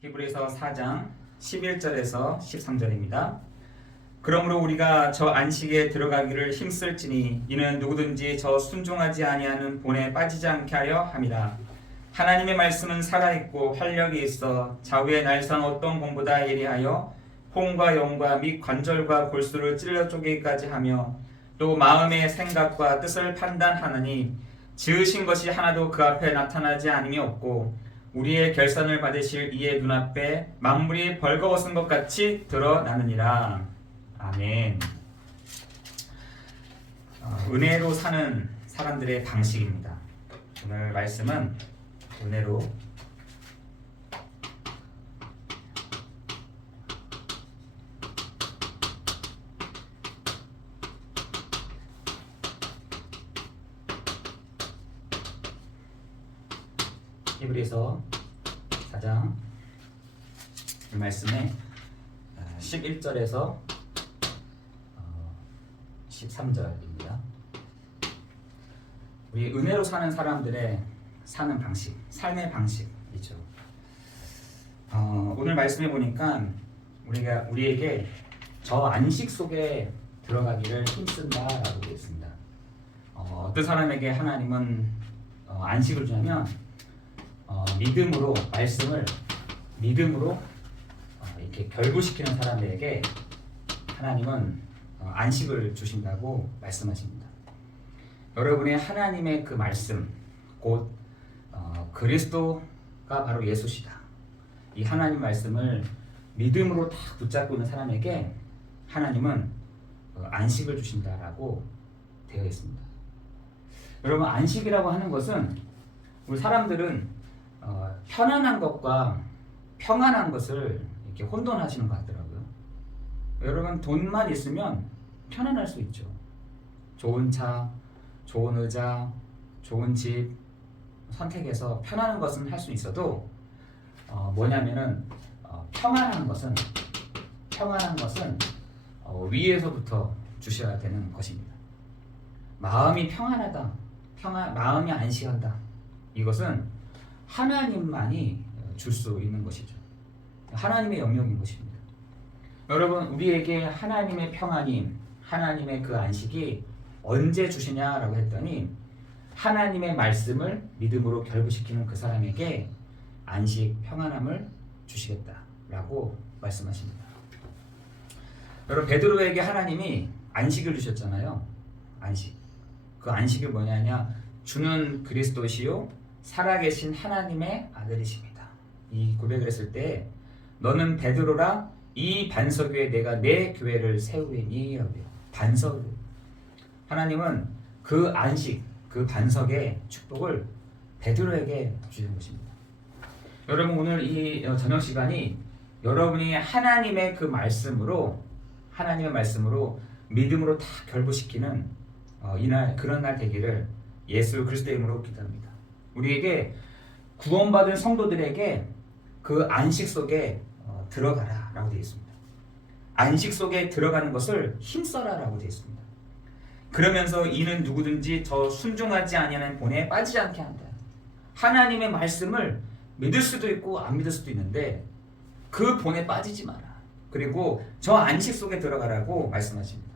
히브리서 4장 11절에서 13절입니다. 그러므로 우리가 저 안식에 들어가기를 힘쓸지니 이는 누구든지 저 순종하지 아니하는 본에 빠지지 않게 하려 함이라. 하나님의 말씀은 살아있고 활력이 있어 좌우의 날선 어떤 공보다 예리하여 혼과 영과 및 관절과 골수를 찔러 쪼개기까지 하며 또 마음의 생각과 뜻을 판단하느니 지으신 것이 하나도 그 앞에 나타나지 않음이 없고 우리의 결산을 받으실 이의 눈앞에 만물이 벌거벗은 것 같이 드러나느니라. 아멘. 은혜로 사는 사람들의 방식입니다. 오늘 말씀은 은혜로 히브리서 4장 이 말씀에 11절에서 13절입니다. 우리 은혜로 사는 사람들의 사는 방식, 삶의 방식이죠. 오늘 말씀해 보니까 우리에게 저 안식 속에 들어가기를 힘쓴다라고 되어 있습니다. 어떤 사람에게 하나님은 안식을 주냐면 믿음으로 말씀을 믿음으로 이렇게 결부시키는 사람들에게 하나님은 안식을 주신다고 말씀하십니다. 여러분의 하나님의 그 말씀 곧 그리스도가 바로 예수시다. 이 하나님 말씀을 믿음으로 딱 붙잡고 있는 사람에게 하나님은 안식을 주신다라고 되어 있습니다. 여러분, 안식이라고 하는 것은 우리 사람들은 편안한 것과 평안한 것을 이렇게 혼돈하시는 것 같더라고요. 여러분, 돈만 있으면 편안할 수 있죠. 좋은 차, 좋은 의자, 좋은 집 선택해서 편안한 것은 할 수 있어도 뭐냐면은 평안한 것은 위에서부터 주셔야 되는 것입니다. 마음이 평안하다, 마음이 안식한다. 이것은 하나님만이 줄 수 있는 것이죠. 하나님의 영역인 것입니다. 여러분, 우리에게 하나님의 평안이, 하나님의 그 안식이 언제 주시냐라고 했더니 하나님의 말씀을 믿음으로 결부시키는 그 사람에게 안식, 평안함을 주시겠다라고 말씀하십니다. 여러분, 베드로에게 하나님이 안식을 주셨잖아요. 안식. 그 안식이 뭐냐냐? 주는 그리스도시요 살아계신 하나님의 아들이십니다. 이 고백을 했을 때 너는 베드로라 이 반석 위에 내가 내 교회를 세우리니. 반석. 하나님은 그 안식, 그 반석의 축복을 베드로에게 주신 것입니다. 여러분, 오늘 이 저녁 시간이 여러분이 하나님의 그 말씀으로 믿음으로 다 결부시키는 그런 날 되기를 예수 그리스도의 이름으로 기도합니다. 우리에게 구원받은 성도들에게 그 안식 속에 들어가라 라고 되어 있습니다. 안식 속에 들어가는 것을 힘써라 라고 되어 있습니다. 그러면서 이는 누구든지 저 순종하지 아니하는 본에 빠지지 않게 한다. 하나님의 말씀을 믿을 수도 있고 안 믿을 수도 있는데 그 본에 빠지지 마라. 그리고 저 안식 속에 들어가라고 말씀하십니다.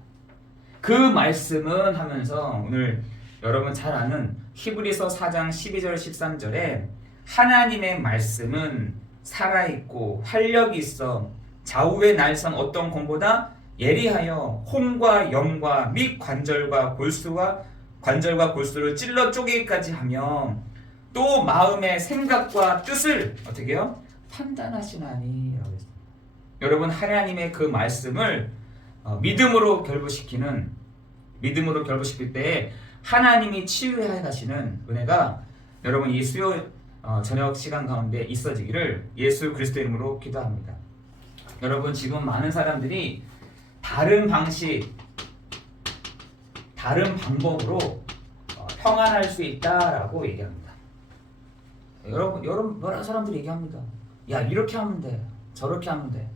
그 말씀은 하면서 오늘 여러분 잘 아는 히브리서 4장 12절 13절에 하나님의 말씀은 살아있고 활력이 있어 좌우의 날선 어떤 검보다 예리하여 혼과 영과 및 관절과 골수를 찔러 쪼개기까지 하며 또 마음의 생각과 뜻을 어떻게 해요? 판단하시나니 라고 했습니다. 여러분, 하나님의 그 말씀을 믿음으로 결부시킬 때에 하나님이 치유해 가시는 은혜가 여러분 이 수요 저녁 시간 가운데 있어지기를 예수 그리스도의 이름으로 기도합니다. 여러분, 지금 많은 사람들이 다른 방식, 다른 방법으로 평안할 수 있다라고 얘기합니다. 여러분 여러 사람들이 얘기합니다. 야, 이렇게 하면 돼, 저렇게 하면 돼.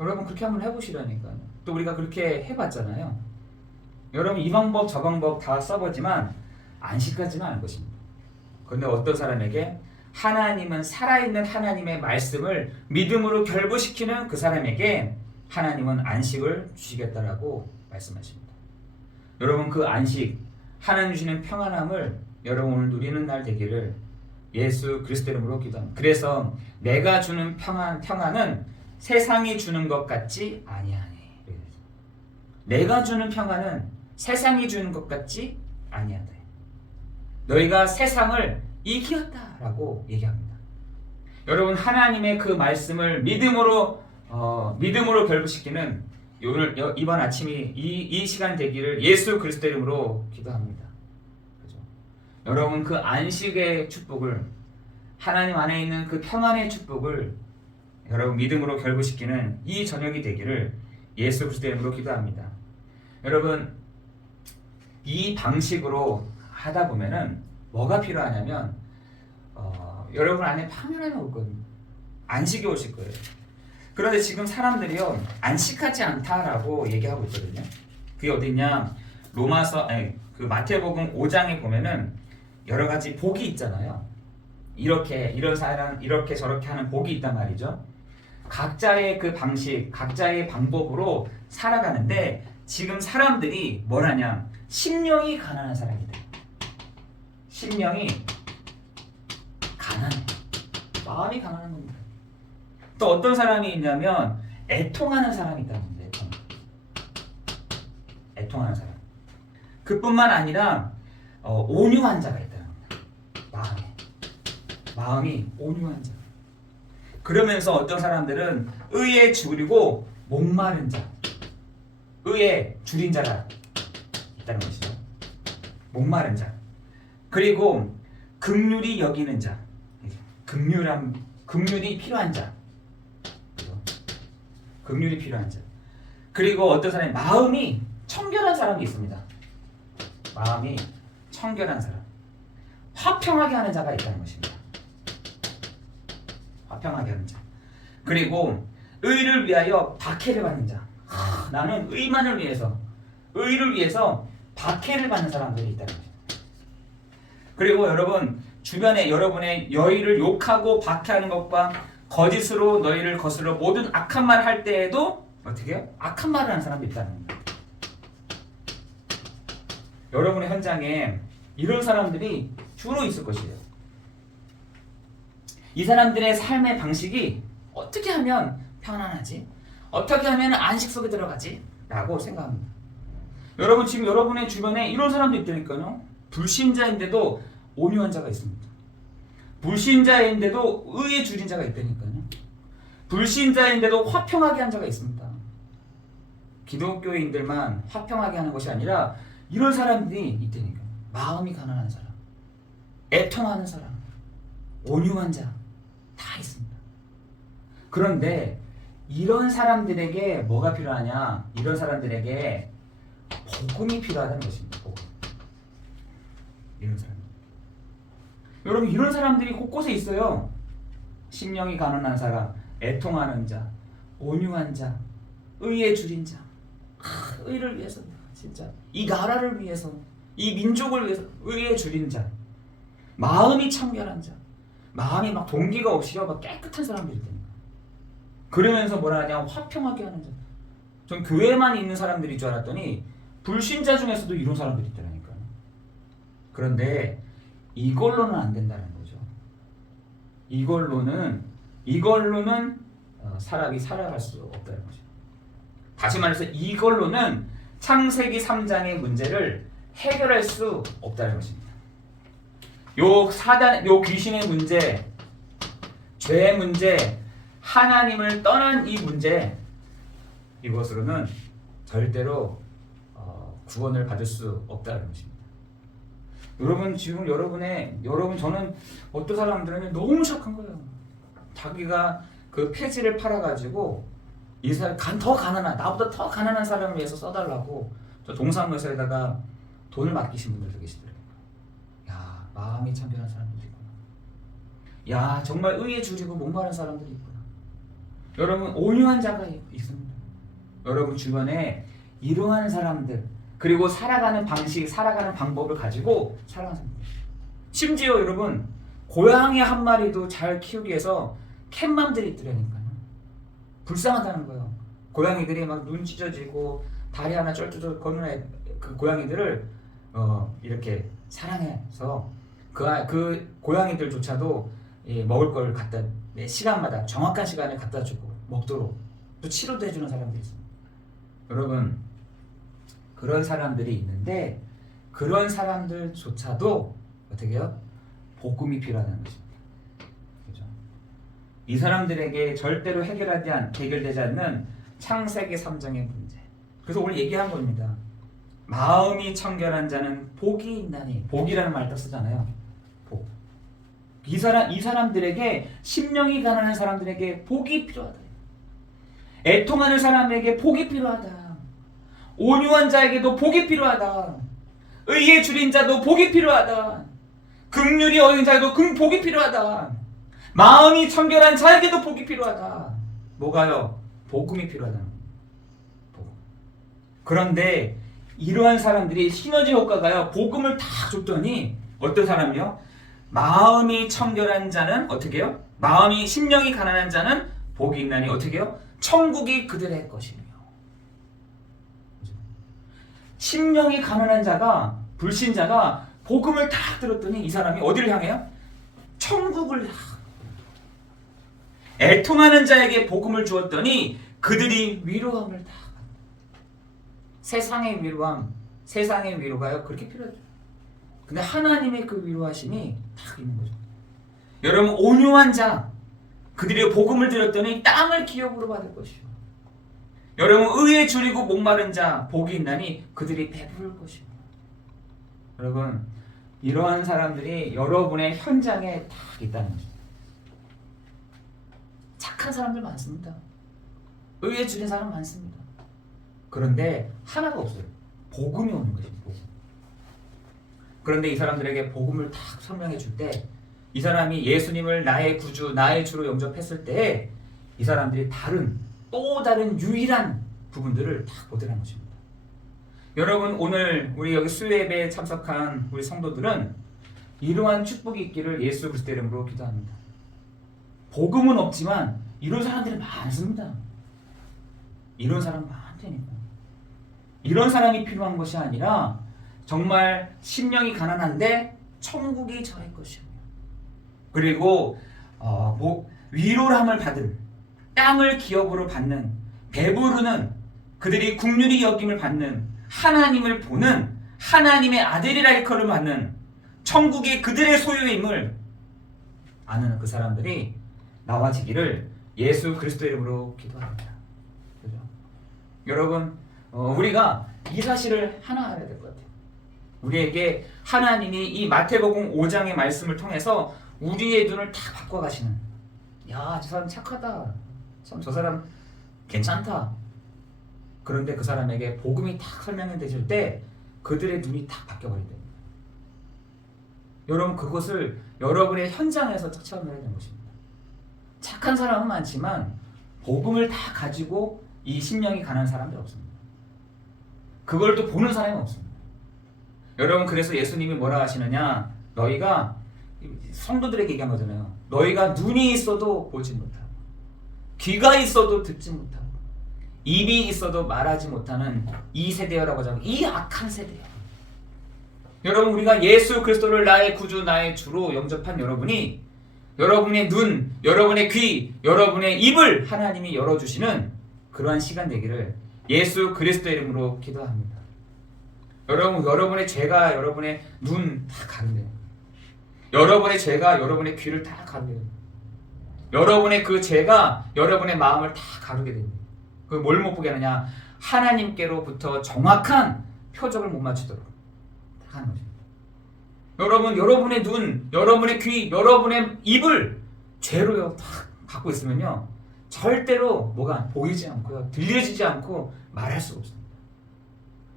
여러분, 그렇게 한번 해보시라니까요. 또 우리가 그렇게 해봤잖아요. 여러분, 이 방법 저 방법 다 써보지만 안식하지는 않을 것입니다. 그런데 어떤 사람에게 하나님은 살아있는 하나님의 말씀을 믿음으로 결부시키는 그 사람에게 하나님은 안식을 주시겠다라고 말씀하십니다. 여러분, 그 안식, 하나님 주시는 평안함을 여러분 오늘 누리는 날 되기를 예수 그리스도 이름으로 기도합니다. 그래서 내가 주는 평안은 세상이 주는 것 같지 아니하니. 내가 주는 평안은 세상이 주는 것 같지 아니하다. 너희가 세상을 이기었다라고 얘기합니다. 여러분, 하나님의 그 말씀을 믿음으로 결부시키는 오늘 이번 아침이 이 시간 되기를 예수 그리스도 이름으로 기도합니다. 그죠? 여러분, 그 안식의 축복을, 하나님 안에 있는 그 평안의 축복을 여러분 믿음으로 결부시키는 이 저녁이 되기를 예수 그리스도 이름으로 기도합니다. 여러분, 이 방식으로 하다 보면은 뭐가 필요하냐면 여러분 안에 평안함이 올 거거든요. 안식이 오실 거예요. 그런데 지금 사람들이요, 안식하지 않다라고 얘기하고 있거든요. 그게 어디냐? 그 마태복음 5장에 보면은 여러 가지 복이 있잖아요. 이런 사람 이렇게 저렇게 하는 복이 있단 말이죠. 각자의 그 방식, 각자의 방법으로 살아가는데 지금 사람들이 뭘 하냐? 심령이 가난한 사람이다. 심령이 가난해. 마음이 가난한 겁니다. 또 어떤 사람이 있냐면 애통하는 사람이 있다는 겁니다. 애통하는 사람. 그뿐만 아니라 온유한 자가 있다는 겁니다. 마음이 온유한 자. 그러면서 어떤 사람들은 의에 줄이고 목마른 자, 의에 줄인 자가 있다는 것이죠. 목마른 자. 그리고 긍휼히 여기는 자, 긍휼이 필요한 자, 긍휼이 필요한 자. 그리고 어떤 사람이 마음이 청결한 사람이 있습니다. 마음이 청결한 사람, 화평하게 하는 자가 있다는 것입니다. 화평하게 하는 자. 그리고 의를 위하여 박해를 받는 자. 나는 의만을 위해서, 의를 위해서 박해를 받는 사람들이 있다는 것입니다. 그리고 여러분, 주변에 여러분의 여의를 욕하고 박해하는 것과 거짓으로 너희를 거스러 모든 악한 말 할 때에도 어떻게 해요? 악한 말을 하는 사람도 있다는 겁니다. 여러분의 현장에 이런 사람들이 주로 있을 것이에요. 이 사람들의 삶의 방식이 어떻게 하면 편안하지? 어떻게 하면 안식 속에 들어가지? 라고 생각합니다. 여러분, 지금 여러분의 주변에 이런 사람도 있다니까요. 불신자인데도 온유한 자가 있습니다. 불신자인데도 의에 줄인 자가 있다니까요. 불신자인데도 화평하게 한 자가 있습니다. 기독교인들만 화평하게 하는 것이 아니라 이런 사람들이 있다니까요. 마음이 가난한 사람, 애통하는 사람, 온유한 자 다 있습니다. 그런데 이런 사람들에게 뭐가 필요하냐? 이런 사람들에게 복음이 필요하다는 것입니다. 복음. 이런 사람. 여러분, 이런 사람들이 곳곳에 있어요. 심령이 가난한 사람, 애통하는 자, 온유한 자, 의에 줄인 자. 의를 위해서, 진짜 이 나라를 위해서, 이 민족을 위해서 의에 줄인 자, 마음이 청결한 자, 마음이 막 동기가 없이요, 막 깨끗한 사람들이 있다니까. 그러면서 뭐라 하냐? 화평하게 하는 자. 전 교회만 있는 사람들일 줄 알았더니 불신자 중에서도 이런 사람들이 있더라니까요. 그런데 이걸로는 안 된다는 거죠. 이걸로는 사람이 살아갈 수 없다는 거죠. 다시 말해서 이걸로는 창세기 3장의 문제를 해결할 수 없다는 것입니다. 요 귀신의 문제, 죄의 문제, 하나님을 떠난 이 문제, 이것으로는 절대로 구원을 받을 수 없다는 것입니다. 여러분, 지금 저는 어떤 사람들은 너무 착한 거예요. 자기가 그 폐지를 팔아가지고 이 사람 나보다 더 가난한 사람을 위해서 써달라고 저 동사무소에다가 돈을 맡기신 분들도 계시더라고요. 야, 마음이 청결한 사람들이 있구나. 야, 정말 의에 줄이고 목마른 사람들이 있구나. 여러분, 온유한 자가 있습니다. 여러분 주변에 이러한 사람들, 그리고 살아가는 방식, 살아가는 방법을 가지고 살아가는 사람들. 심지어 여러분, 고양이 한 마리도 잘 키우기 위해서 캣맘들이 있더라니까요. 불쌍하다는 거예요. 고양이들이 막 눈 찢어지고 다리 하나 쩔쩔 거는 그 고양이들을 이렇게 사랑해서 그 고양이들조차도 먹을 걸 갖다 시간마다 정확한 시간에 갖다 주고 먹도록 또 치료도 해주는 사람들이 있습니다. 여러분, 그런 사람들이 있는데 그런 사람들조차도 어떻게 해요? 복음이 필요하다는 것입니다. 그렇죠? 이 사람들에게 절대로 해결되지 않는 창세기 3장의 문제. 그래서 오늘 얘기한 겁니다. 마음이 청결한 자는 복이 있나니. 복이라는 말 딱 쓰잖아요. 복. 이 사람들에게, 심령이 가난한 사람들에게 복이 필요하다. 애통하는 사람에게 복이 필요하다. 온유한 자에게도 복이 필요하다. 의에 줄인 자도 복이 필요하다. 긍휼이 어린 자에도 복이 필요하다. 마음이 청결한 자에게도 복이 필요하다. 뭐가요? 복음이 필요하다는 거예요. 그런데 이러한 사람들이 시너지 효과가요, 복음을 다 줬더니 어떤 사람이요? 마음이 청결한 자는 어떻게 해요? 마음이 심령이 가난한 자는 복이 있나니 어떻게 해요? 천국이 그들의 것이며. 심령이 가난한 자가, 불신자가 복음을 다 들었더니 이 사람이 어디를 향해요? 천국을. 애통하는 자에게 복음을 주었더니 그들이 위로함을 다. 세상의 위로함, 세상의 위로가요, 그렇게 필요하죠. 근데 하나님의 그 위로하심이 딱 있는 거죠. 여러분, 온유한 자, 그들이 복음을 들었더니 땅을 기업으로 받을 것이요. 여러분, 의에 줄이고 목마른 자, 복이 있나니 그들이 배부를 것이요. 여러분, 이러한 사람들이 여러분의 현장에 딱 있다는 거죠. 착한 사람들 많습니다. 의에 줄인 사람 많습니다. 그런데 하나가 없어요. 복음이 오는 것입니다. 복음. 그런데 이 사람들에게 복음을 딱 설명해 줄 때, 이 사람이 예수님을 나의 구주, 나의 주로 영접했을 때 이 사람들이 또 다른 유일한 부분들을 딱 보더라는 것입니다. 여러분, 오늘 우리 여기 수요예배에 참석한 우리 성도들은 이러한 축복이 있기를 예수 그리스도의 이름으로 기도합니다. 복음은 없지만 이런 사람들이 많습니다. 이런 사람 많다니까. 이런 사람이 필요한 것이 아니라 정말 심령이 가난한데 천국이 저의 것이며, 그리고 위로함을 받은, 땅을 기업으로 받는, 배부르는, 그들이 긍휼히 여김을 받는, 하나님을 보는, 하나님의 아들이라 일컬음을 받는, 천국이 그들의 소유임을 아는 그 사람들이 나와지기를 예수 그리스도 이름으로 기도합니다. 그죠? 여러분, 우리가 이 사실을 하나 알아야 될 것 같아요. 우리에게 하나님이 이 마태복음 5장의 말씀을 통해서 우리의 눈을 다 바꿔가시는, 야, 저 사람 착하다, 참 저 사람 괜찮다. 그런데 그 사람에게 복음이 딱 설명이 되실 때 그들의 눈이 딱 바뀌어버린다. 여러분, 그것을 여러분의 현장에서 체험해야 되는 것입니다. 착한 사람은 많지만 복음을 다 가지고 이 심령이 가난한 사람들 없습니다. 그걸 또 보는 사람이 없습니다. 여러분, 그래서 예수님이 뭐라 하시느냐, 너희가, 성도들에게 얘기한 거잖아요. 너희가 눈이 있어도 보지 못하고, 귀가 있어도 듣지 못하고, 입이 있어도 말하지 못하는 이 세대여라고 하자면, 이 악한 세대요. 여러분, 우리가 예수 그리스도를 나의 구주, 나의 주로 영접한 여러분이, 여러분의 눈, 여러분의 귀, 여러분의 입을 하나님이 열어주시는 그러한 시간 되기를 예수 그리스도의 이름으로 기도합니다. 여러분, 여러분의 죄가 여러분의 눈 다 가르게, 여러분의 죄가 여러분의 귀를 다 가르게 됩니다. 여러분의 그 죄가 여러분의 마음을 다 가르게 됩니다. 그 뭘 못 보게 하느냐, 하나님께로부터 정확한 표적을 못 맞추도록 하는 거죠. 여러분, 여러분의 눈, 여러분의 귀, 여러분의 입을 죄로요 다 갖고 있으면요, 절대로 뭐가 보이지 않고요, 들려지지 않고 말할 수가 없습니다.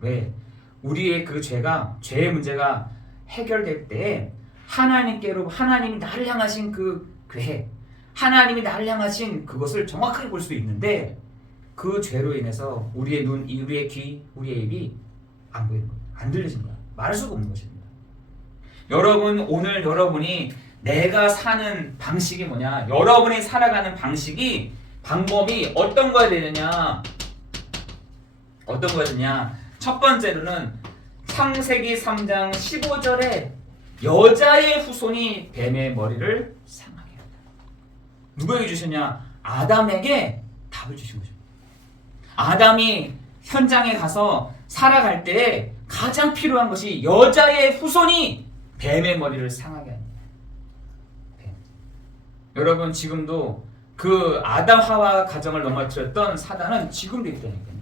왜? 우리의 그 죄의 문제가 해결될 때 하나님이 나를 향하신 그 계획, 하나님이 나를 향하신 그것을 정확하게 볼 수 있는데, 그 죄로 인해서 우리의 눈, 우리의 귀, 우리의 입이 안 보이는 거예요. 안 들리신 거예요. 말할 수가 없는 것입니다. 여러분, 오늘 여러분이 내가 사는 방식이 뭐냐? 여러분이 살아가는 방법이 어떤 거야 되느냐? 어떤 거야 되냐? 첫 번째로는 창세기 3장 15절에 여자의 후손이 뱀의 머리를 상하게 한다. 누구에게 주셨냐? 아담에게 답을 주신 거죠. 아담이 현장에 가서 살아갈 때 가장 필요한 것이 여자의 후손이 뱀의 머리를 상하게 합니다. 뱀. 여러분 지금도 그 아담 하와 가정을 넘어뜨렸던 사단은 지금도 있다니까요.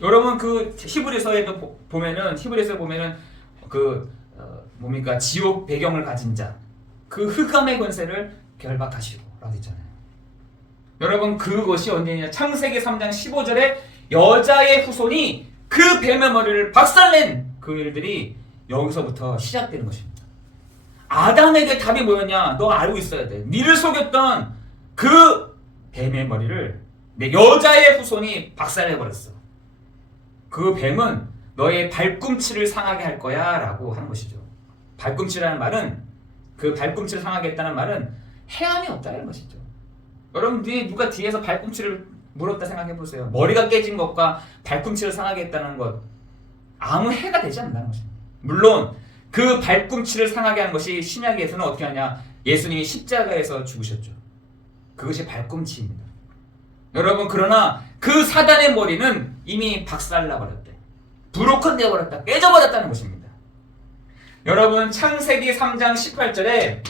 여러분 그 히브리서에도 보면은 그 뭡니까 지옥 배경을 가진 자, 그 흑암의 권세를 결박하시고 라고 있잖아요. 여러분 그것이 언제냐? 창세기 3장 15절에 여자의 후손이 그 뱀의 머리를 박살낸 그 일들이 여기서부터 시작되는 것입니다. 아담에게 답이 뭐였냐? 너 알고 있어야 돼. 니를 속였던 그 뱀의 머리를 내 여자의 후손이 박살내버렸어. 그 뱀은 너의 발꿈치를 상하게 할 거야 라고 하는 것이죠. 발꿈치라는 말은, 그 발꿈치를 상하게 했다는 말은 해안이 없다는 것이죠. 여러분 누가 뒤에서 발꿈치를 물었다 생각해 보세요. 머리가 깨진 것과 발꿈치를 상하게 했다는 것 아무 해가 되지 않는다는 것입니다. 물론 그 발꿈치를 상하게 한 것이 신약에서는 어떻게 하냐? 예수님이 십자가에서 죽으셨죠. 그것이 발꿈치입니다. 여러분 그러나 그 사단의 머리는 이미 박살나버렸대. 브로큰 되어버렸다. 깨져버렸다는 것입니다. 여러분 창세기 3장 18절에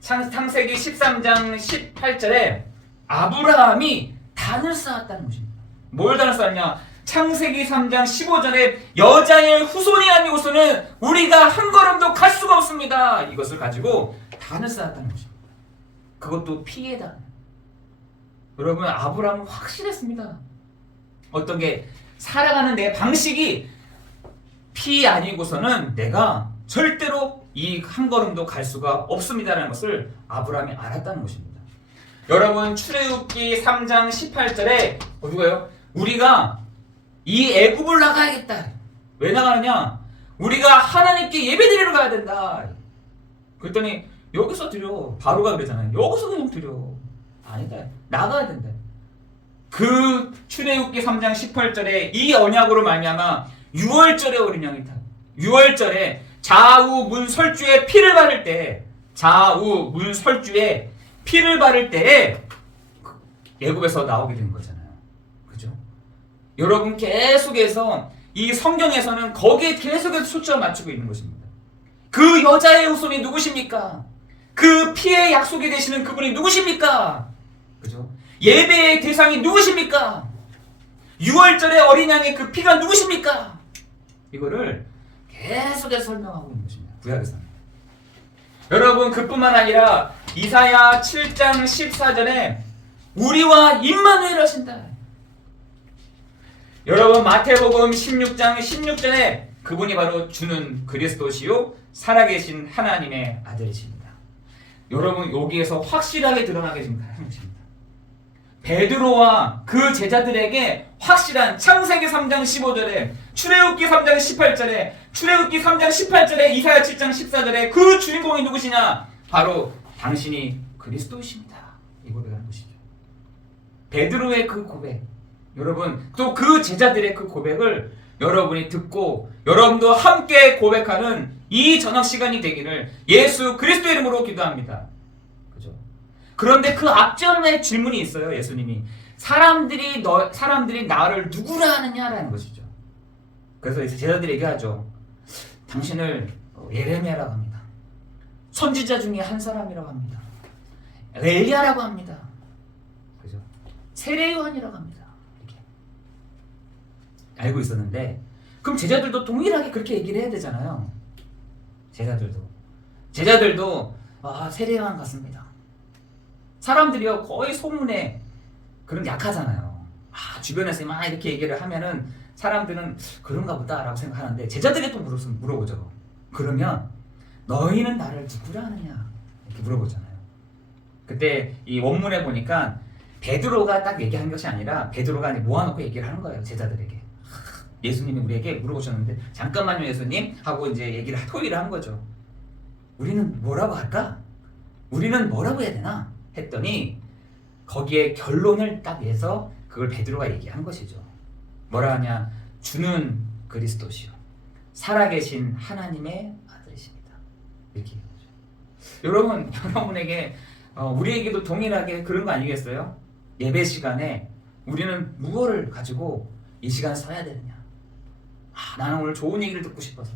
창세기 13장 18절에 아브라함이 단을 쌓았다는 것입니다. 뭘 단을 쌓았냐? 창세기 3장 15절에 여자의 후손이 아니고서는 우리가 한 걸음도 갈 수가 없습니다. 이것을 가지고 단을 쌓았다는 것입니다. 그것도 피의 단. 여러분 아브라함은 확실했습니다. 어떤 게 살아가는 내 방식이 피 아니고서는 내가 절대로 이 한 걸음도 갈 수가 없습니다라는 것을 아브라함이 알았다는 것입니다. 여러분 출애굽기 3장 18절에 누가요? 우리가 이 애굽을 나가야겠다. 왜 나가느냐? 우리가 하나님께 예배드리러 가야 된다. 그랬더니 여기서 드려. 바로가 그러잖아요. 여기서 그냥 드려. 아니다. 나가야 된다. 그 출애굽기 3장 18절에 이 언약으로 말미암아 6월절에 어린 양이 타. 6월절에 좌우 문설주에 피를 바를 때, 좌우 문설주에 피를 바를 때에 애굽에서 나오게 된 거잖아요. 그죠? 여러분 계속해서 이 성경에서는 거기에 계속해서 초점을 맞추고 있는 것입니다. 그 여자의 후손이 누구십니까? 그 피의 약속이 되시는 그분이 누구십니까? 그죠? 예배의 대상이 누구십니까? 6월절에 어린 양의 그 피가 누구십니까? 이거를 계속해서 설명하고 있는 것입니다. 구약에서는. 여러분 그뿐만 아니라 이사야 7장 14절에 우리와 임마누엘 하신다. 여러분 마태복음 16장 16절에 그분이 바로 주는 그리스도시요 살아계신 하나님의 아들이십니다. 여러분 여기에서 확실하게 드러나게 지금 하는 것입니다. 베드로와 그 제자들에게 확실한 창세기 3장 15절에 출애굽기 3장 18절에 출애굽기 3장 18절에 이사야 7장 14절에 그 주인공이 누구시냐? 바로 당신이 그리스도이십니다. 이 고백하는 것이죠. 베드로의 그 고백, 여러분 또 그 제자들의 그 고백을 여러분이 듣고 여러분도 함께 고백하는 이 저녁 시간이 되기를 예수 그리스도의 이름으로 기도합니다. 그죠? 그런데 그 앞전에 질문이 있어요. 예수님이 사람들이 나를 누구라 하느냐라는 것이죠. 그래서 이제 제자들이 얘기하죠. 당신을 예레미야라고 합니다. 선지자 중에 한 사람이라고 합니다. 엘리야라고 합니다. 그죠? 세례 요한이라고 합니다. 이렇게 알고 있었는데 그럼 제자들도 동일하게 그렇게 얘기를 해야 되잖아요. 제자들도 세례 요한 같습니다. 사람들이요 거의 소문에 그런 게 약하잖아요. 주변에서 막 이렇게 얘기를 하면은 사람들은 그런가 보다라고 생각하는데 제자들이 또 물어보죠. 그러면 너희는 나를 누구라 하느냐 이렇게 물어보잖아요. 그때 이 원문에 보니까 베드로가 딱 얘기한 것이 아니라 베드로가 모아놓고 얘기를 하는 거예요. 제자들에게. 예수님이 우리에게 물어보셨는데 잠깐만요 예수님 하고 이제 얘기를 토의를 한 거죠. 우리는 뭐라고 할까? 우리는 뭐라고 해야 되나 했더니 거기에 결론을 딱 내서 그걸 베드로가 얘기한 것이죠. 뭐라 하냐? 주는 그리스도시요 살아계신 하나님의 아들이십니다. 이렇게 얘기하죠. 여러분, 여러분에게 우리에게도 동일하게 그런 거 아니겠어요? 예배 시간에 우리는 무엇을 가지고 이 시간 써야 되느냐? 나는 오늘 좋은 얘기를 듣고 싶어서,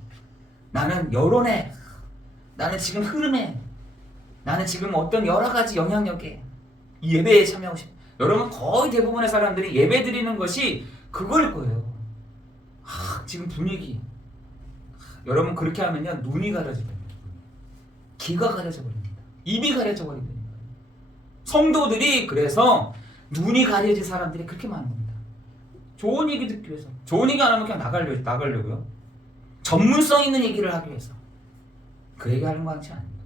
나는 여론에, 나는 지금 흐름에, 나는 지금 어떤 여러 가지 영향력에 이 예배에 참여하고 싶어. 여러분, 거의 대부분의 사람들이 예배 드리는 것이 그걸 거예요. 지금 분위기. 여러분, 그렇게 하면요 눈이 가려져 버립니다. 귀가 가려져 버립니다. 입이 가려져 버립니다. 성도들이 그래서 눈이 가려진 사람들이 그렇게 많은 겁니다. 좋은 얘기 듣기 위해서. 좋은 얘기 안 하면 그냥 나가려고요. 전문성 있는 얘기를 하기 위해서. 그 얘기하는 거 같지 않습니다.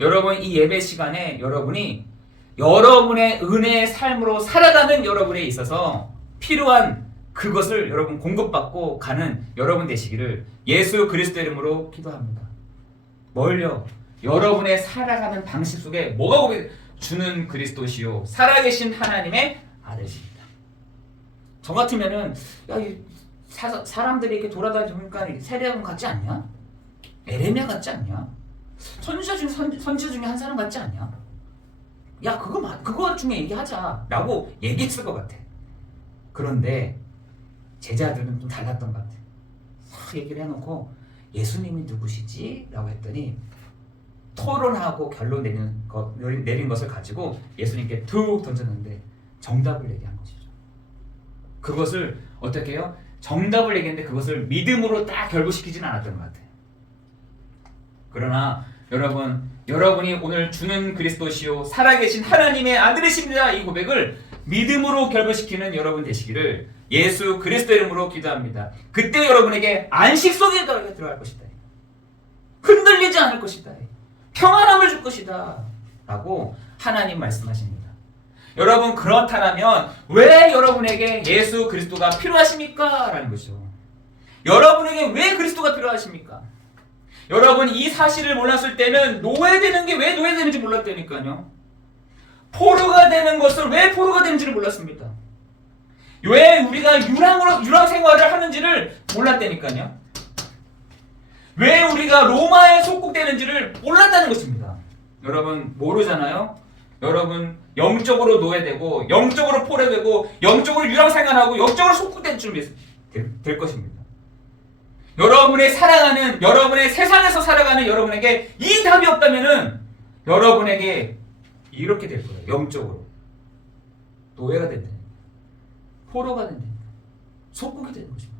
여러분, 이 예배 시간에 여러분이 여러분의 은혜의 삶으로 살아가는 여러분에 있어서 필요한 그것을 여러분 공급받고 가는 여러분 되시기를 예수 그리스도의 이름으로 기도합니다. 뭘요? 여러분의 살아가는 방식 속에 뭐가 고백? 주는 그리스도시요 살아계신 하나님의 아들이십니다. 저 같으면은 사람들이 이렇게 돌아다니니까 세례원 같지 않냐? 에레미야 같지 않냐? 선지자 중에 한 사람 같지 않냐? 야, 그거 중에 얘기하자라고 얘기했을 것 같아. 그런데 제자들은 좀 달랐던 것 같아. 얘기를 해놓고 예수님이 누구시지? 라고 했더니 토론하고 결론 내린 것을 가지고 예수님께 툭 던졌는데 정답을 얘기한 것이죠. 그것을 어떻게 해요? 정답을 얘기했는데 그것을 믿음으로 딱 결부시키지는 않았던 것 같아요. 그러나 여러분이 오늘 주는 그리스도시요 살아계신 하나님의 아들이십니다. 이 고백을 믿음으로 결부시키는 여러분 되시기를 예수 그리스도의 이름으로 기도합니다. 그때 여러분에게 안식 속에 들어갈 것이다. 흔들리지 않을 것이다. 평안함을 줄 것이다. 라고 하나님 말씀하십니다. 여러분, 그렇다면 왜 여러분에게 예수 그리스도가 필요하십니까? 라는 것이죠. 여러분에게 왜 그리스도가 필요하십니까? 여러분, 이 사실을 몰랐을 때는 노예되는 게 왜 노예되는지 몰랐다니까요. 포로가 되는 것을 왜 포로가 되는지를 몰랐습니다. 왜 우리가 유랑 생활을 하는지를 몰랐다니까요. 왜 우리가 로마에 속국되는지를 몰랐다는 것입니다. 여러분, 모르잖아요. 여러분, 영적으로 노예되고 영적으로 포로되고 영적으로 유랑 생활하고 영적으로 속국될 줄 될 것입니다. 여러분의 세상에서 살아가는 여러분에게 이 답이 없다면은 여러분에게 이렇게 될 거예요. 영적으로 노예가 된다. 포로가 된다. 속국이 되는 것입니다.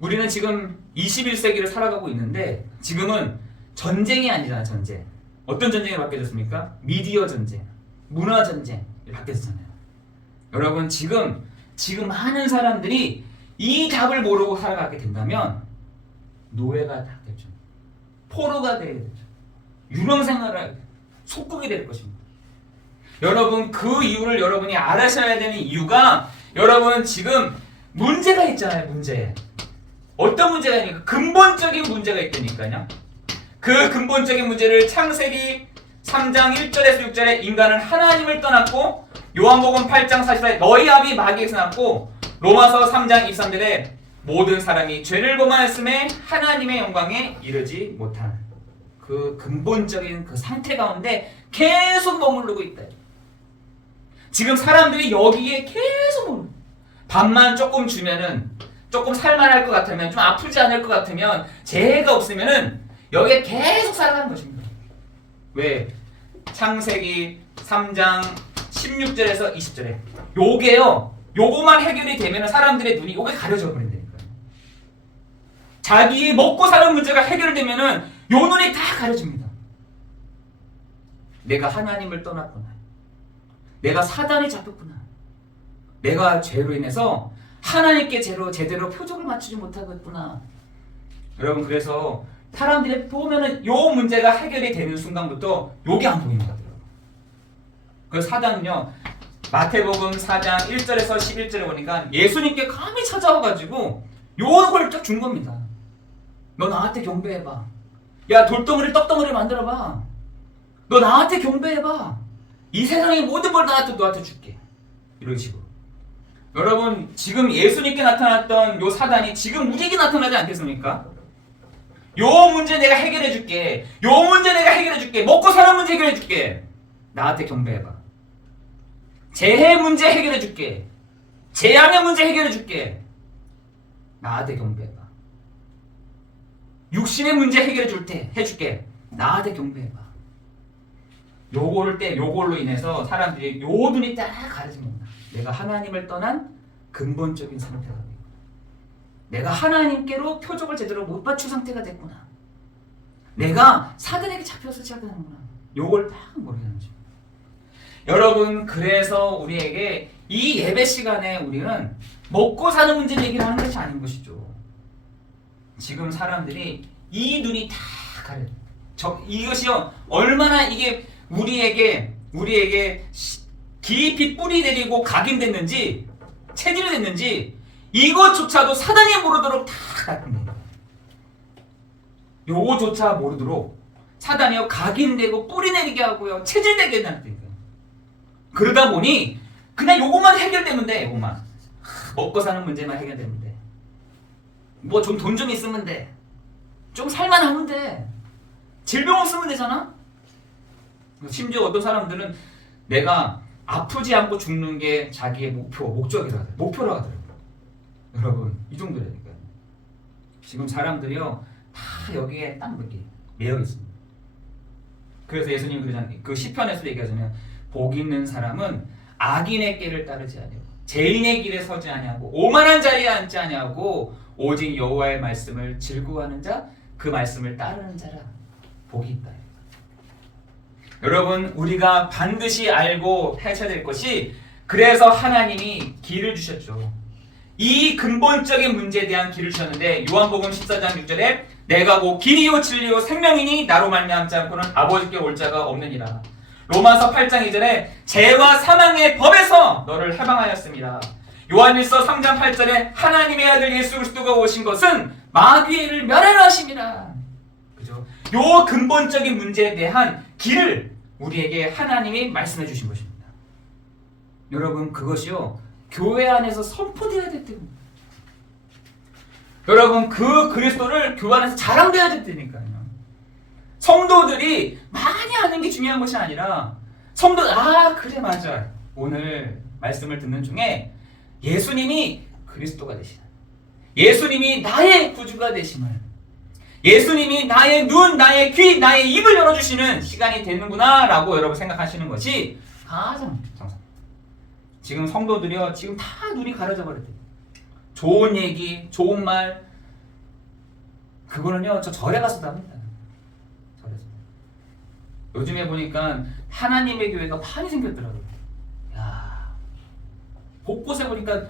우리는 지금 21세기를 살아가고 있는데 지금은 전쟁이 아니잖아요. 전쟁. 어떤 전쟁이 바뀌어졌습니까? 미디어 전쟁, 문화 전쟁이 바뀌었잖아요. 여러분, 지금 많은 사람들이 이 답을 모르고 살아가게 된다면 노예가 딱 되죠. 포로가 되게 되죠. 유명생활을 속국이 될 것입니다. 여러분, 그 이유를 여러분이 알아셔야 되는 이유가 여러분 지금 문제가 있잖아요. 문제. 어떤 문제가 있습니까? 근본적인 문제가 있다니까요. 그 근본적인 문제를 창세기 3장 1절에서 6절에 인간은 하나님을 떠났고, 요한복음 8장 44에 너희 아비 마귀에서 났고, 로마서 3장 23절에 모든 사람이 죄를 범하였음에 하나님의 영광에 이르지 못한 그 근본적인 그 상태 가운데 계속 머무르고 있다. 지금 사람들이 여기에 계속 머무르고, 밥만 조금 주면은 조금 살만할 것 같으면, 좀 아프지 않을 것 같으면, 재해가 없으면은 여기에 계속 살아가는 것입니다. 왜? 창세기 3장 16절에서 20절에 요거만 해결이 되면 사람들의 눈이 요게 가려져 버린다니까요. 자기 먹고 사는 문제가 해결되면은 요 눈이 다 가려집니다. 내가 하나님을 떠났구나. 내가 사단에 잡혔구나. 내가 죄로 인해서 하나님께 제대로 표적을 맞추지 못하겠구나. 여러분, 그래서 사람들이 보면은 요 문제가 해결이 되는 순간부터 요게 안 보입니다. 그래서 사단은요, 마태복음 4장 1절에서 11절에 보니까 예수님께 감히 찾아와가지고 요걸 딱 준 겁니다. 너 나한테 경배해봐. 야, 돌덩어리 떡덩어리 만들어봐. 너 나한테 경배해봐. 이 세상의 모든 걸 너한테 줄게. 이런 식으로. 여러분, 지금 예수님께 나타났던 요 사단이 지금 우리에게 나타나지 않겠습니까? 요 문제 내가 해결해 줄게. 요 문제 내가 해결해 줄게. 먹고 사는 문제 해결해 줄게. 나한테 경배해봐. 재해 문제 해결해 줄게. 재앙의 문제 해결해 줄게. 나한테 경배해봐. 육신의 문제 해결해 해줄게. 나한테 경배해봐. 요걸로 인해서 사람들이 요 눈이 딱 가려집니다. 내가 하나님을 떠난 근본적인 상태가 되고, 내가 하나님께로 표적을 제대로 못 맞춘 상태가 됐구나. 내가 사단에게 잡혀서 시작하는구나. 요걸 딱 모르는 거죠. 여러분, 그래서 우리에게 이 예배 시간에 우리는 먹고 사는 문제 얘기를 하는 것이 아닌 것이죠. 지금 사람들이 이 눈이 다 가려. 이것이요, 얼마나 이게 우리에게 깊이 뿌리 내리고 각인됐는지, 체질이 됐는지, 이것조차도 사단이 모르도록 다 각인돼요. 요거조차 모르도록 사단이요, 각인되고 뿌리 내리게 하고요, 체질되게 해놨대요. 그러다 보니 그냥 요것만 해결되면 돼. 요것만 먹고 사는 문제만 해결되면 돼. 뭐 좀 돈 좀 있으면 돼. 좀 살만하면 돼. 질병 없으면 되잖아. 심지어 어떤 사람들은 내가 아프지 않고 죽는 게 자기의 목표라고 하더라고요. 여러분, 이 정도라니까요. 지금 사람들이요, 다 여기에 딱 이렇게 매여 있습니다. 그래서 예수님 그러잖아요. 그 시편에서 얘기하잖아요. 복 있는 사람은 악인의 길을 따르지 아니하고 죄인의 길에 서지 아니하고 오만한 자리에 앉지 아니하고 오직 여호와의 말씀을 즐거워하는 자, 그 말씀을 따르는 자라. 복이 있다. 여러분, 우리가 반드시 알고 해쳐야 될 것이, 그래서 하나님이 길을 주셨죠. 이 근본적인 문제에 대한 길을 주셨는데, 요한복음 14장 6절에 내가 곧 길이요 진리요 생명이니 나로 말미암지 않고는 아버지께 올 자가 없느니라. 로마서 8장 2절에 죄와 사망의 법에서 너를 해방하였습니다. 요한일서 3장 8절에 하나님의 아들 예수 그리스도가 오신 것은 마귀를 멸하려 하심이라. 그죠? 요 근본적인 문제에 대한 길을 우리에게 하나님이 말씀해 주신 것입니다. 여러분, 그것이요, 교회 안에서 선포되어야 될 때입니다. 여러분, 그 그리스도를 교회 안에서 자랑되어야 될 때니까요. 성도들이 많이 아는 게 중요한 것이 아니라, 그래 맞아, 오늘 말씀을 듣는 중에 예수님이 그리스도가 되시는, 예수님이 나의 구주가 되심을, 예수님이 나의 눈, 나의 귀, 나의 입을 열어주시는 시간이 되는구나 라고 여러분 생각하시는 것이 가장 정상. 지금 성도들이요, 지금 다 눈이 가려져 버렸대요. 좋은 얘기, 좋은 말, 그거는요, 저 절에 가서도 합니다. 절에서. 요즘에 보니까 하나님의 교회가 판이 생겼더라고요. 야, 곳곳에 보니까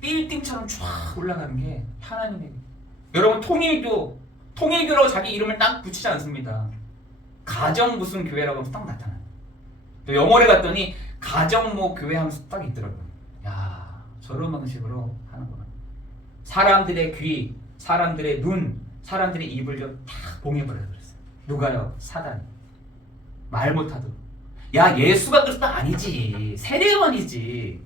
빌딩처럼 쫙 올라가는 게 하나님의 교회. 여러분, 통일교라고 자기 이름을 딱 붙이지 않습니다. 가정 무슨 교회라고 하면서 딱 나타나요. 또 영월에 갔더니 가정 뭐 교회 하면서 딱 있더라고요. 야, 저런 방식으로 하는구나. 사람들의 귀, 사람들의 눈, 사람들의 입을 좀 다 봉해버려버렸어요. 누가요? 사단이. 말 못하도록. 야, 예수가 그리스도 아니지. 세례요한이지.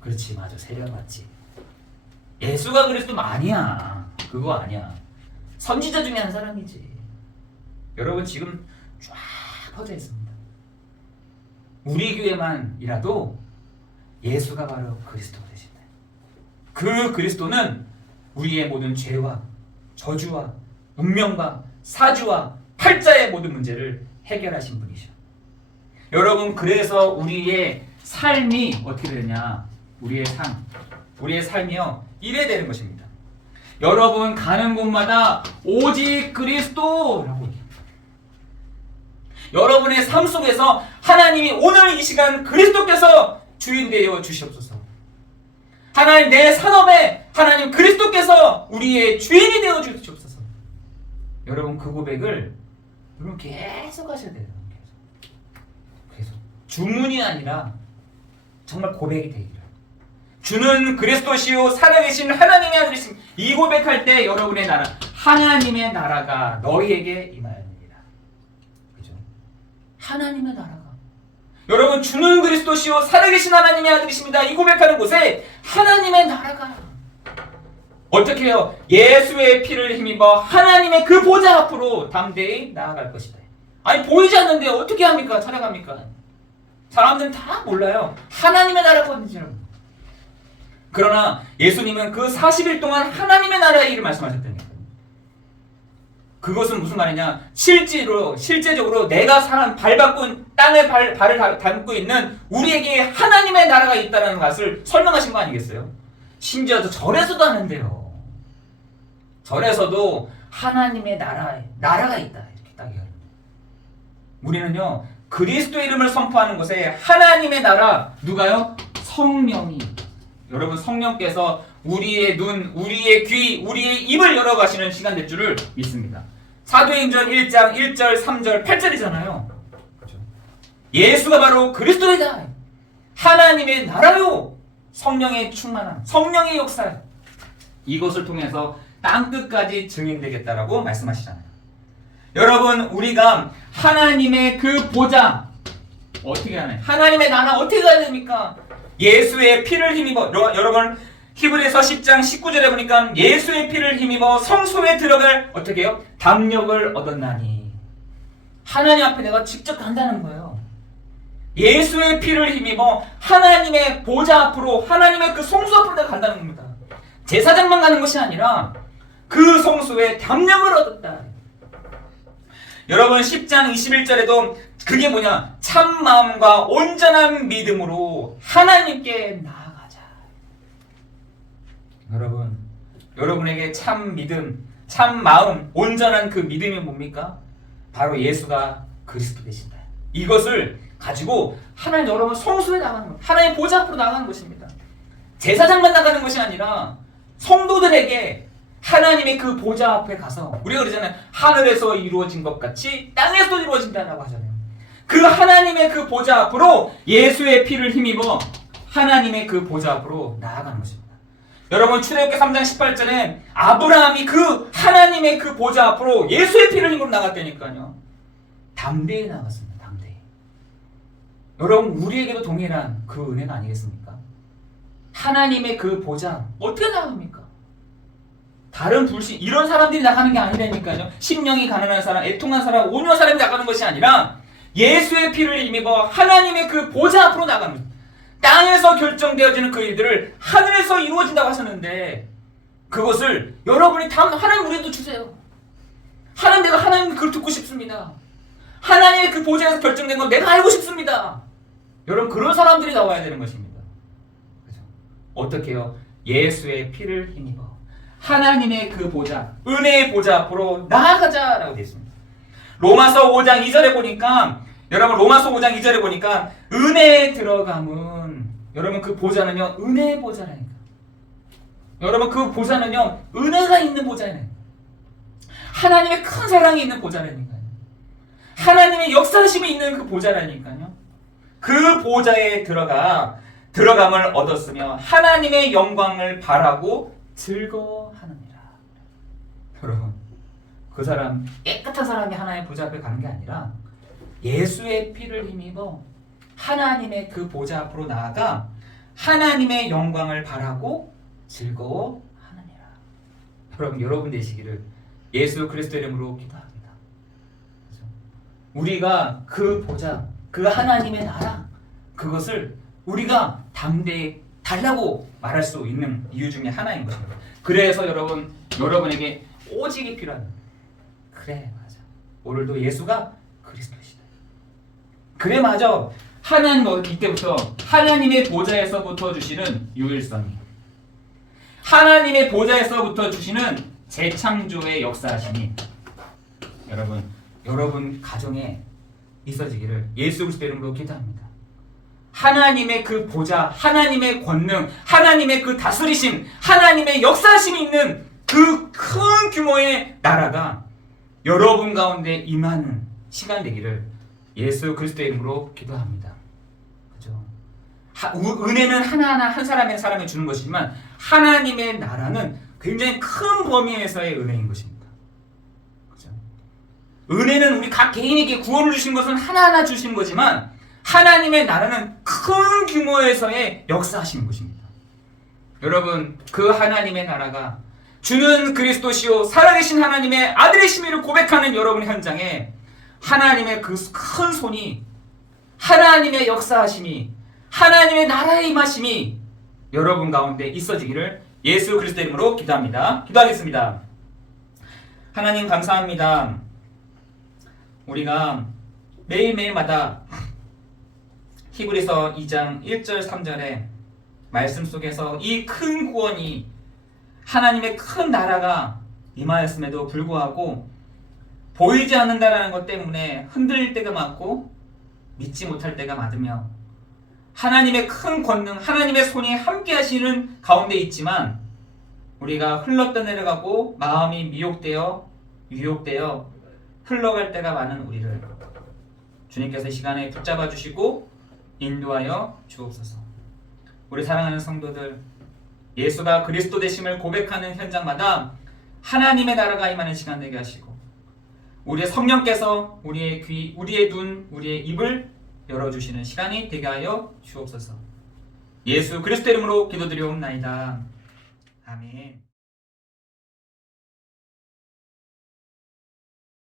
그렇지, 맞아, 세례요한 맞지. 예수가 그리스도 아니야. 그거 아니야. 선지자 중에 한 사람이지. 여러분, 지금 쫙 퍼져 있습니다. 우리 교회만이라도 예수가 바로 그리스도가 되신다. 그 그리스도는 우리의 모든 죄와 저주와 운명과 사주와 팔자의 모든 문제를 해결하신 분이죠. 여러분, 그래서 우리의 삶이 어떻게 되느냐? 우리의 삶이요, 이래 되는 것입니다. 여러분, 가는 곳마다 오직 그리스도라고 얘기합니다. 여러분의 삶 속에서 하나님이 오늘 이 시간 그리스도께서 주인 되어 주시옵소서. 하나님, 내 산업에 하나님 그리스도께서 우리의 주인이 되어 주시옵소서. 여러분, 그 고백을 여러분 계속 하셔야 돼요. 계속. 주문이 아니라 정말 고백이 되기를. 주는 그리스도시요 살아계신 하나님의 아들이심. 이 고백할 때 여러분의 나라, 하나님의 나라가 너희에게 임하였느니라. 그죠? 하나님의 나라가. 여러분, 주는 그리스도시요 살아계신 하나님의 아들이십니다. 이 고백하는 곳에 하나님의 나라가. 어떻게 해요? 예수의 피를 힘입어 하나님의 그 보좌 앞으로 담대히 나아갈 것이다. 아니, 보이지 않는데 어떻게 합니까? 찾아갑니까? 사람들은 다 몰라요. 하나님의 나라가 어딘지. 그러나 예수님은 그 40일 동안 하나님의 나라의 일을 말씀하셨다니까요. 그것은 무슨 말이냐? 실제적으로 내가 사람 밟았고 땅에 발을 담고 있는 우리에게 하나님의 나라가 있다는 것을 설명하신 거 아니겠어요? 심지어 절에서도 하는데요. 절에서도 하나님의 나라가 있다. 이렇게 딱 얘기합니다. 우리는요, 그리스도의 이름을 선포하는 곳에 하나님의 나라, 누가요? 성령이. 여러분, 성령께서 우리의 눈, 우리의 귀, 우리의 입을 열어가시는 시간 될 줄을 믿습니다. 사도행전 1장 1절, 3절, 8절이잖아요. 그렇죠? 예수가 바로 그리스도이다. 하나님의 나라요. 성령의 충만함, 성령의 역사. 이것을 통해서 땅끝까지 증인되겠다라고 말씀하시잖아요. 여러분, 우리가 하나님의 그 보좌 어떻게 하나요? 하나님의 나라 어떻게 가야 됩니까? 예수의 피를 힘입어. 여러분, 히브리서 10장 19절에 보니까 예수의 피를 힘입어 성소에 들어갈 어떻게 해요? 담력을 얻었나니. 하나님 앞에 내가 직접 간다는 거예요. 예수의 피를 힘입어 하나님의 보좌 앞으로, 하나님의 그 성소 앞으로 내가 간다는 겁니다. 제사장만 가는 것이 아니라 그 성소에 담력을 얻었다. 여러분, 10장 21절에도 그게 뭐냐? 참 마음과 온전한 믿음으로 하나님께 나아가자. 여러분, 여러분에게 참 믿음, 참 마음, 온전한 그 믿음이 뭡니까? 바로 예수가 그리스도 되신다. 이것을 가지고 하나님, 여러분 성소에 나가는 것, 하나님의 보좌 앞으로 나가는 것입니다. 제사장만 나가는 것이 아니라 성도들에게 하나님의 그 보좌 앞에 가서, 우리가 그러잖아요. 하늘에서 이루어진 것 같이 땅에서도 이루어진다라고 하잖아요. 그 하나님의 그 보좌 앞으로 예수의 피를 힘입어 하나님의 그 보좌 앞으로 나아가는 것입니다. 여러분, 출애굽기 3장 18절에 아브라함이 그 하나님의 그 보좌 앞으로 예수의 피를 힘으로 나갔다니까요. 담대히 나갔습니다. 담대히. 여러분, 우리에게도 동일한 그 은혜가 아니겠습니까? 하나님의 그 보좌 어떻게 나갑니까? 다른 불신, 이런 사람들이 나가는 게 아니라니까요. 심령이 가난한 사람, 애통한 사람, 온유한 사람이 나가는 것이 아니라 예수의 피를 힘입어 하나님의 그 보좌 앞으로 나가는 거예요. 땅에서 결정되어지는 그 일들을 하늘에서 이루어진다고 하셨는데, 그것을 여러분이 다 하나님 우리도 주세요. 하나님, 내가 하나님 그걸 듣고 싶습니다. 하나님의 그 보좌에서 결정된 건 내가 알고 싶습니다. 여러분, 그런 사람들이 나와야 되는 것입니다. 그렇죠? 어떻게 해요? 예수의 피를 힘입어 하나님의 그 보좌, 은혜의 보좌 앞으로 나아가자라고 되어 있습니다. 로마서 5장 2절에 보니까, 여러분, 로마서 5장 2절에 보니까 은혜에 들어감은, 여러분, 그 보좌는요 은혜의 보좌라니까. 여러분, 그 보좌는요 은혜가 있는 보좌라니까. 하나님의 큰 사랑이 있는 보좌라니까요. 하나님의 역사심이 있는 그 보좌라니까요. 그 보좌에 들어감을 얻었으며 하나님의 영광을 바라고 즐거워하느니라. 여러분, 그 사람, 깨끗한 사람이 하나님의 보좌 앞에 가는 게 아니라 예수의 피를 힘입어 하나님의 그 보좌 앞으로 나아가 하나님의 영광을 바라고 즐거워하느니라. 여러분, 여러분 되시기를 예수 그리스도 이름으로 기도합니다. 그렇죠? 우리가 그 보좌, 그 하나님의 나라, 그것을 우리가 담대히 달라고 말할 수 있는 이유 중에 하나인 것입니다. 그래서 여러분에게 오직이 필요합니다. 그래, 맞아. 오늘도 예수가 그리스도시다. 그래, 맞아. 하나님, 이때부터 하나님의 보좌에서부터 주시는 유일성이, 하나님의 보좌에서부터 주시는 재창조의 역사하심이 여러분 가정에 있어지기를 예수 그리스도 이름으로 기도합니다. 하나님의 그 보좌, 하나님의 권능, 하나님의 그 다스리심, 하나님의 역사심이 있는 그 큰 규모의 나라가 여러분 가운데 임하는 시간 되기를 예수 그리스도의 이름으로 기도합니다. 그죠? 은혜는 하나하나 한 사람에 주는 것이지만 하나님의 나라는 굉장히 큰 범위에서의 은혜인 것입니다. 그죠? 은혜는 우리 각 개인에게 구원을 주신 것은 하나하나 주신 거지만 하나님의 나라는 큰 규모에서의 역사하시는 것입니다. 여러분, 그 하나님의 나라가 주는 그리스도시요 살아계신 하나님의 아들이심을 고백하는 여러분 현장에 하나님의 그 큰 손이, 하나님의 역사하심이, 하나님의 나라의 임하심이 여러분 가운데 있어지기를 예수 그리스도의 이름으로 기도합니다. 기도하겠습니다. 하나님 감사합니다. 우리가 매일매일마다 히브리서 2장 1절 3절의 말씀 속에서 이 큰 구원이 하나님의 큰 나라가 임하였음에도 불구하고 보이지 않는다라는 것 때문에 흔들릴 때가 많고 믿지 못할 때가 많으며 하나님의 큰 권능, 하나님의 손이 함께 하시는 가운데 있지만 우리가 흘러떠내려가고 마음이 미혹되어 유혹되어 흘러갈 때가 많은 우리를 주님께서 이 시간에 붙잡아 주시고 인도하여 주옵소서. 우리 사랑하는 성도들, 예수가 그리스도 되심을 고백하는 현장마다 하나님의 나라가 임하는 시간 되게 하시고 우리의 성령께서 우리의 귀, 우리의 눈, 우리의 입을 열어주시는 시간이 되게 하여 주옵소서. 예수 그리스도 이름으로 기도드리옵나이다. 아멘.